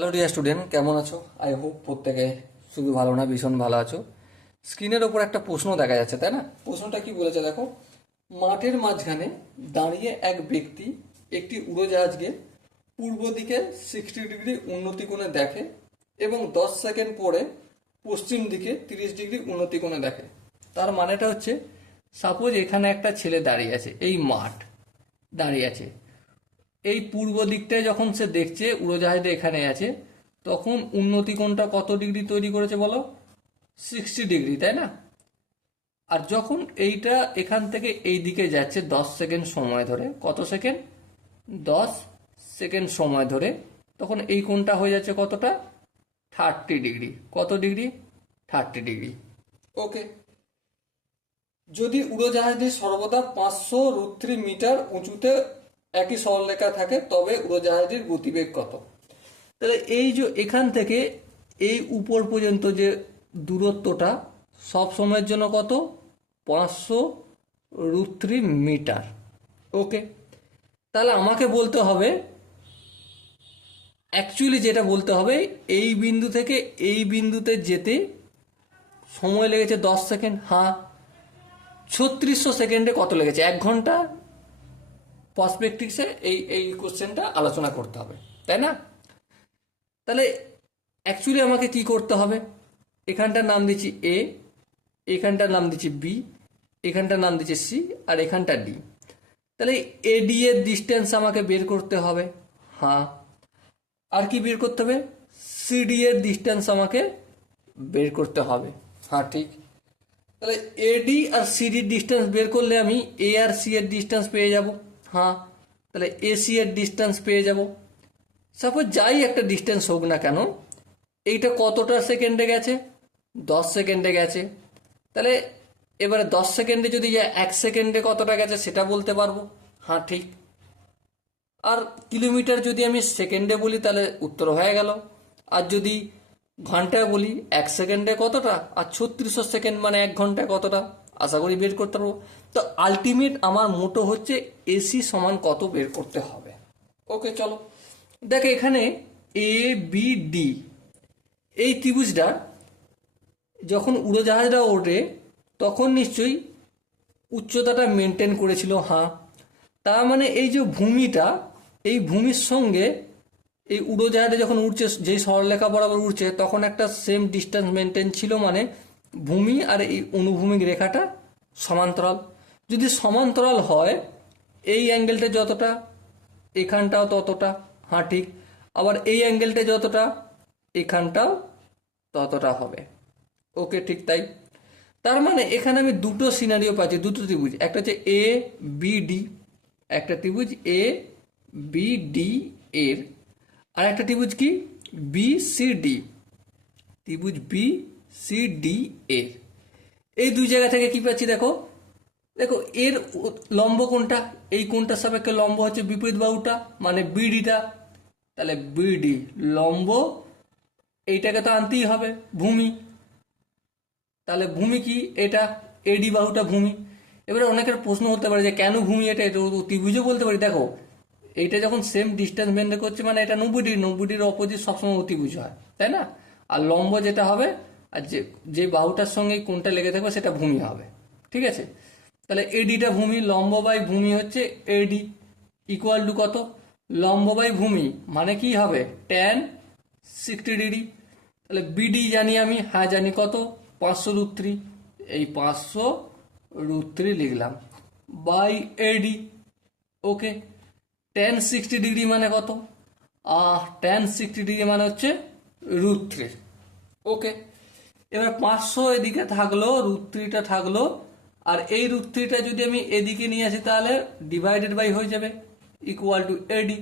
Hello dear student, কেমন আছো? I hope প্রত্যেকে শুধু ভালো না, ভীষণ ভালো আছো। স্ক্রিনের ওপর একটা প্রশ্ন দেখা যাচ্ছে, তাই না? প্রশ্নটা কি বলেছে দেখো। মাঠের মাঝখানে দাঁড়িয়ে এক ব্যক্তি একটি উড়োজাহাজকে পূর্ব দিকে 60 ডিগ্রি উন্নতি কোণে দেখে এবং 10 সেকেন্ড পরে পশ্চিম দিকে 30 ডিগ্রি উন্নতি কোণে দেখে। তার মানেটা হচ্ছে, সাপোজ এখানে একটা ছেলে দাঁড়িয়ে আছে, এই মাঠ দাঁড়িয়ে আছে, এই পূর্ব দিকটায় যখন সে দেখছে উড়োজাহাজটা এখানে আছে, তখন উন্নতি কোণটা কত ডিগ্রি তৈরি করেছে বলো? 60 ডিগ্রি, তাই না? আর যখন এইটা এখান থেকে এই দিকে যাচ্ছে 10 সেকেন্ড সময় ধরে, কত সেকেন্ড? 10 সেকেন্ড সময় ধরে, তখন এই কোণটা হয়ে যাচ্ছে কতটা? 30 ডিগ্রি। কত ডিগ্রি? 30 ডিগ্রি। ওকে। যদি উড়োজাহাজটি সর্বদা 500√3 মিটার উঁচুতে একই সরলরেখা থাকে, তবে উড়োজাহাজটির গতিবেগ কত? তাহলে এই যে এখান থেকে এই উপর পর্যন্ত যে দূরত্বটা সব সময়ের জন্য কত? 500√3 মিটার। ওকে। তাহলে আমাকে বলতে হবে, অ্যাকচুয়ালি যেটা বলতে হবে, এই বিন্দু থেকে এই বিন্দুতে যেতে সময় লেগেছে 10 সেকেন্ড। হ্যাঁ, 3600 সেকেন্ডে কত লেগেছে? 1 ঘন্টা পার্সপেক্টিভসে এই এই কোশ্চেনটা আলোচনা করতে হবে, তাই না? তাহলে অ্যাকচুয়ালি আমাকে কি করতে হবে? এখানটার নাম দিচ্ছি এ, এখানটার নাম দিচ্ছি বি, এখানটার নাম দিচ্ছি সি, আর এখানটা ডি। তাহলে এডি এর ডিস্টেন্স আমাকে বের করতে হবে। হ্যাঁ। আর কি বের করতে হবে? সিডি এর ডিস্টেন্স আমাকে বের করতে হবে। হ্যাঁ, ঠিক। তাহলে এডি আর সিডির ডিস্টেন্স বের করলে আমি এ আর সি এর ডিস্টেন্স পেয়ে যাব। হ্যাঁ। তাহলে এসি এর ডিস্টেন্স পেয়ে যাব। সাপোজ যাই একটা ডিস্টেন্স হোক না কেন, এইটা কতটা সেকেন্ডে গেছে? 10 সেকেন্ডে গেছে। তাহলে এবারে 10 সেকেন্ডে যদি 1 সেকেন্ডে কতটা গেছে সেটা বলতে পারবো। হ্যাঁ, ঠিক। আর কিলোমিটার যদি আমি সেকেন্ডে বলি তাহলে উত্তর হয়ে গেল। আর যদি ঘন্টায় বলি 1 সেকেন্ডে কতটা, আর 3600 সেকেন্ড মানে 1 ঘন্টায় কতটা, আশা করি বের করতে পারবো। তো আলটিমেট আমার মোটো হচ্ছে এসি সমান কত বের করতে হবে। ওকে, চলো দেখে এখানে এ বি ডি এই ত্রিভুজটা যখন উড়োজাহাজটা ওঠে তখন নিশ্চয়ই উচ্চতাটা মেনটেন করেছিল। হ্যাঁ। তার মানে এই যে ভূমিটা, এই ভূমির সঙ্গে এই উড়োজাহাজটা যখন উঠছে, যেই সরলরেখা বরাবর উঠছে, তখন একটা সেম ডিস্টেন্স মেনটেন ছিল, মানে ভূমি আর এই অনুভূমিক রেখাটা সমান্তরাল। যদি সমান্তরাল হয়, এই অ্যাঙ্গেলটা যতটা, এখানটাও ততটা। হ্যাঁ, ঠিক। আবার এই অ্যাঙ্গেলটা যতটা, এখানটাও ততটা হবে। ওকে, ঠিক তাই। তার মানে এখানে আমি দুটো সিনারিও পাচ্ছি, দুটো ত্রিভুজ। একটা হচ্ছে এ বি ডি, একটা ত্রিভুজ এ বি ডি এর, আর একটা ত্রিভুজ কি? B C D. ত্রিভুজ বি সি ডি এর এই দুই জায়গা থেকে কি পাচ্ছি দেখো। দেখো এর লম্ব কোনটা? এই কোনটার সাপেক্ষে লম্ব হচ্ছে বিপরীত বাহুটা, মানে বিডিটা। তাহলে বিডি লম্ব, এইটাকে তো আনতেই হবে, ভূমি। তাহলে ভূমি কি? এটা এডি বাহুটা ভূমি। এবারে অনেকের প্রশ্ন হতে পারে যে কেন ভূমি? এটা ত্রিভুজও বলতে পারি। দেখো এইটা যখন সেম ডিস্টেন্স মেনটেন করছে, মানে এটা 90 ডিগ্রির অপোজিট সবসময় অতিভুজ হয়, তাই না? আর লম্ব যেটা হবে, আর যে যে বাহুটার সঙ্গে কোনটা লেগে থাকবে সেটা ভূমি হবে। ঠিক আছে? তাহলে এডিটা ভূমি, লম্ব বাই ভূমি হচ্ছে এডি, ইকুয়াল টু কত? লম্ব বাই ভূমি মানে কি হবে? tan 60 degree. তাহলে বিডি জানি আমি, হ্যাঁ জানি, কত? 500√3। এই 500√3 লিখলাম by AD. Okay. tan 60 degree মানে কত? tan 60 ডিগ্রি মানে হচ্ছে √3। ওকে। এবার 500 এদিকে থাকলো, √3টা থাকলো, আর এই √3টা যদি আমি এদিকে নিয়ে আসি তাহলে ডিভাইডেড বাই হয়ে যাবে, ইকুয়াল টু এডি।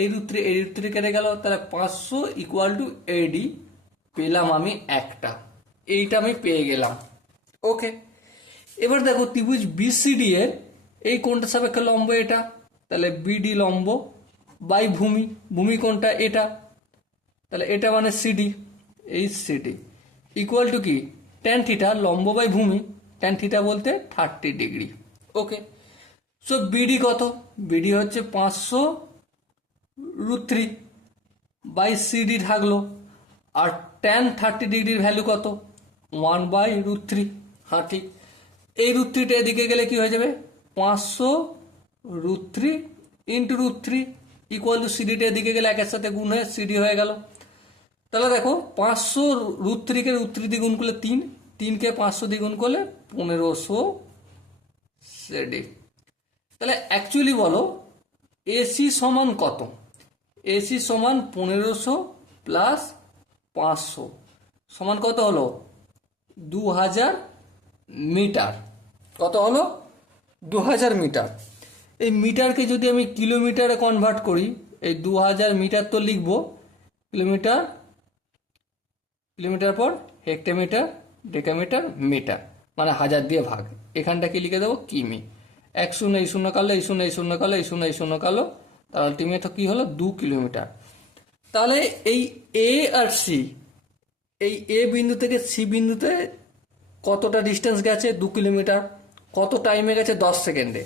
এই √3 এই √3 কেটে গেল, তাহলে 500 ইকুয়াল টু এডি পেলাম আমি একটা। এইটা আমি পেয়ে গেলাম। ওকে। এবার দেখো ত্রিভুজ বিসিডি এর এই কোনটা সাপেক্ষে লম্ব? এটা। তাহলে বিডি লম্ব বাই ভূমি, ভূমি কোনটা? এটা। তাহলে এটা মানে সিডি, এই সিডি ইকুয়াল টু কি? ট্যান থিটা লম্ব বাই ভূমি, ট্যান থিটা বলতে 30 ডিগ্রি। ওকে। সো বিডি কত? বিডি হচ্ছে 500√3 বাই সিডি থাকলো। আর tan 30 ডিগ্রির ভ্যালু কত? 1/√3। হ্যাঁ ঠিক, এই √3টা এদিকে গেলে কি হয়ে যাবে? 500√3 ইন্টু √3 ইকুয়াল টু সিডিটা এদিকে গেলে একের সাথে গুণ হয়ে সিডি হয়ে গেল। তাহলে দেখো 500√3কে √3 দিয়ে গুণ করলে 3, 3কে 500 দিয়ে গুণ করলে 1500 সিডি। তাহলে অ্যাকচুয়ালি বলো এসি সমান কত? এসি সমান 1500 প্লাস 500 সমান কত হলো? 2000 মিটার। কত হলো? 2000 মিটার। এই মিটারকে যদি আমি কিলোমিটারে কনভার্ট করি, এই 2000 মিটার তো লিখবো কিলোমিটার, কিলোমিটার পর হেক্টোমিটার, ডেকামিটার, মিটার, মানে 1000 দিয়ে ভাগ। এখানটাকে লিখে দেবো কিমি। 1 0 এই 0 কালো, এই 0 এই 0 কালো, এই 0 এই 0 কালো, তার আলটিমেট কি হলো? 2 কিলোমিটার। তাহলে এই এ আর সি, এই এ বিন্দু থেকে সি বিন্দুতে কতটা ডিস্টেন্স গেছে? 2 কিলোমিটার। কত টাইমে গেছে? 10 সেকেন্ডে।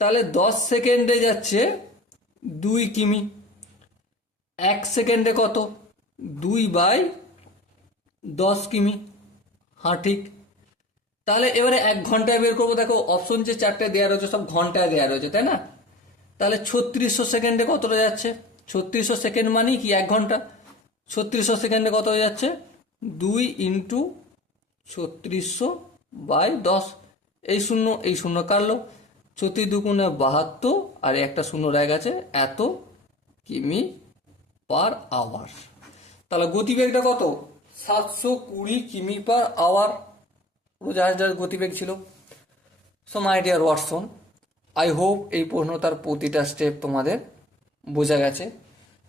তাহলে 10 সেকেন্ডে যাচ্ছে 2 কিমি। 1 সেকেন্ডে কত? 2/10 কিমি। হ্যাঁ ঠিক। তাহলে এবারে 1 ঘন্টায় বের করবো। দেখো অপশন যে 4টে দেওয়া রয়েছে সব ঘন্টায় দেওয়া রয়েছে, তাই না? তাহলে 3600 সেকেন্ডে কতটা যাচ্ছে? 3600 সেকেন্ড মানেই কি 1 ঘন্টা। 3600 সেকেন্ডে কত হয়ে যাচ্ছে? 2 ইন্টু 3600/10। এই শূন্য এই শূন্য কাটলো, 36 দুগুণে 72, আর একটা শূন্য রয়ে গেছে, এত কিমি পার আওয়ার। তাহলে গতিবেগটা কত? 720 কিমি পার আওয়ার উড়োজাহাজটার গতিবেগ ছিল। So my dear Watson, I hope এই প্রশ্নটার প্রতিটা স্টেপ তোমাদের বোঝা গেছে।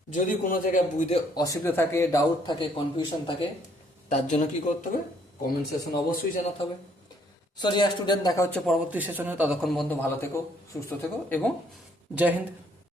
যদি কোনো জায়গায় বুঝতে অসুবিধা থাকে, ডাউট থাকে, কনফিউশন থাকে, তার জন্য কি করতে হবে? কমেন্ট সেকশন অবশ্যই জানাতে হবে। সো ডিয়ার স্টুডেন্ট, দেখা হচ্ছে পরবর্তী সেশনে। ততক্ষণ পর্যন্ত ভালো থেকো, সুস্থ থেকো এবং জয় হিন্দ।